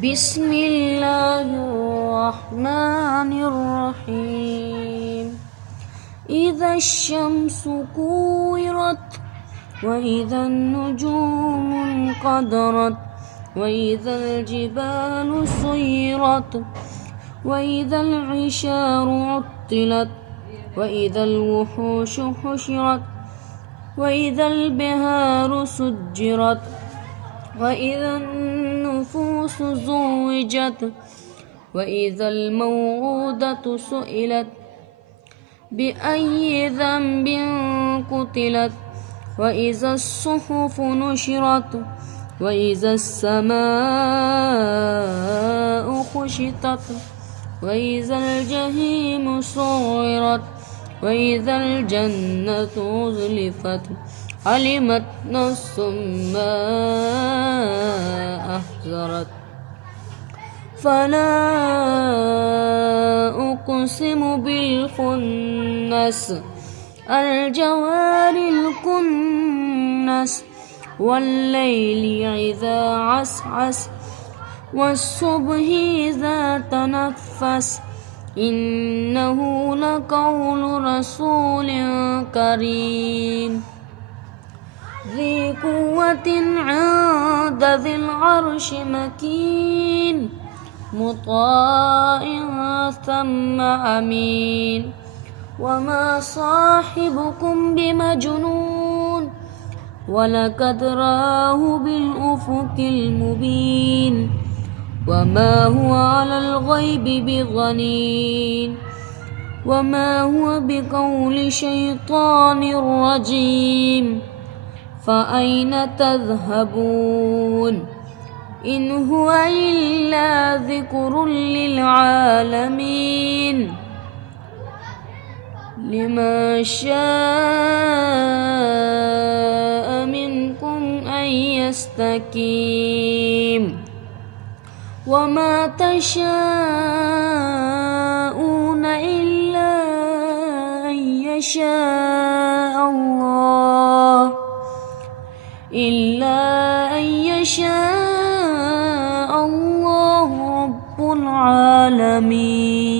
بسم الله الرحمن الرحيم. إذا الشمس كورت وإذا النجوم انقدرت وإذا الجبال سيرت وإذا العشار عطلت وإذا الوحوش حشرت وإذا البحار سجرت وإذا النفوس زوجت وإذا الموءودة سئلت بأي ذنب قتلت وإذا الصحف نشرت وإذا السماء كشطت وإذا الجحيم سعرت وإذا الجنة أزلفت علمت نفس ما أحضرت. فلا أقسم بالخنس الجوار الكنس والليل إذا عسعس والصبح إذا تنفس إنه لقول رسول كريم ذي قوة عند ذي العرش مكين مطاع ثم أمين وما صاحبكم بمجنون ولقد راه بالأفق المبين وما هو على الغيب بضنين وما هو بقول شيطان رجيم فأين تذهبون إن هو إلا ذكر للعالمين لمن شاء منكم أن يستقيم وما تشاءون إلا أن يشاء الله رب العالمين.